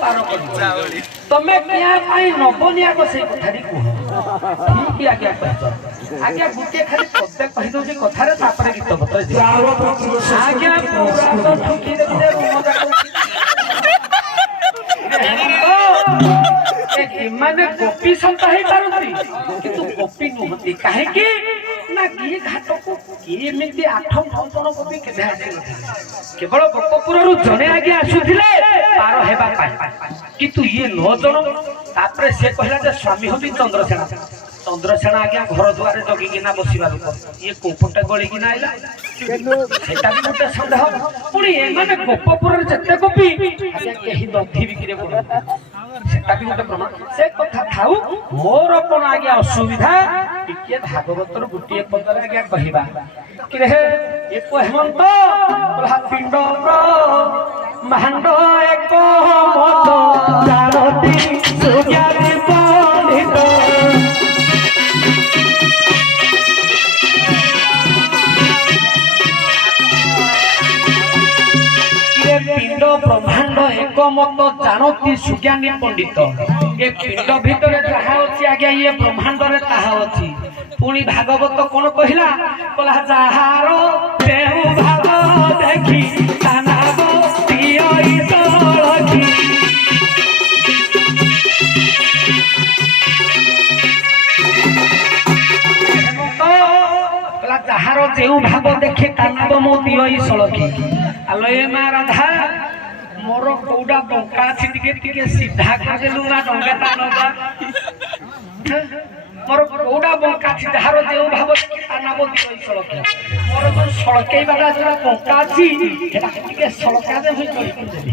पार कर तमे क्या पाई नबनिया को से कथारी को ठीक आज्ञा कहत आज्ञा गुटे खाली पदे कहि दउची कथारे तापरे गीत बतय दे आज्ञा पूरा तो ठुकी दे मजा माने गोपी संत है पारंती किंतु गोपी नुहति काहे कि ना की घाट को की एमिति 8 9 जन गोपी के आसी केवल गोपपुर रु जने आगे आसुथिले पार हेबा पाई किंतु ये 9 जन तापरे से कहला जे स्वामी होती चंद्रसेना आज्ञा घर द्वारे जगी किना बसिबा लोक ये कोपटे गळी किना आइला सेटा भी गोटे संदेह पुणी ए माने गोपपुर रे जत्ते गोपी आज्ञा केही दधी बिक्री कर सेटा भी गोटे प्रमाण से कथा थाउ मोर कोन आज्ञा असुविधा टिके भागवतर गुटिए पदरे आज्ञा कहिबा कि रे एको हेमंत प्रभा पिंड महांड एको मत जानती सुज्ञानी पंडित पिंड ब्रह्मांड एक मत जानती सुज्ञानी पंडित ये पिंड भितर जहा अछि आज्ञा ये ब्रह्मांड रे ताहा अछि पुणी भागवत कोन कहिला कहला जहारो देहु भाग देखि तानाब पियई सळखी कहला जहारो जेउ भाग देखि तानाब मो दियई सळखी आलोए मा राधा मोर कोडा बंका छी टिके सीधा कर देलु ना डंगा तानबा मोर कोडा बंका छी जहारो देउ भाव की तानाबो दिई सळके मोर जो सळके बाला जरा बंका छी एटा टिके सळका दे होई चली कर देबी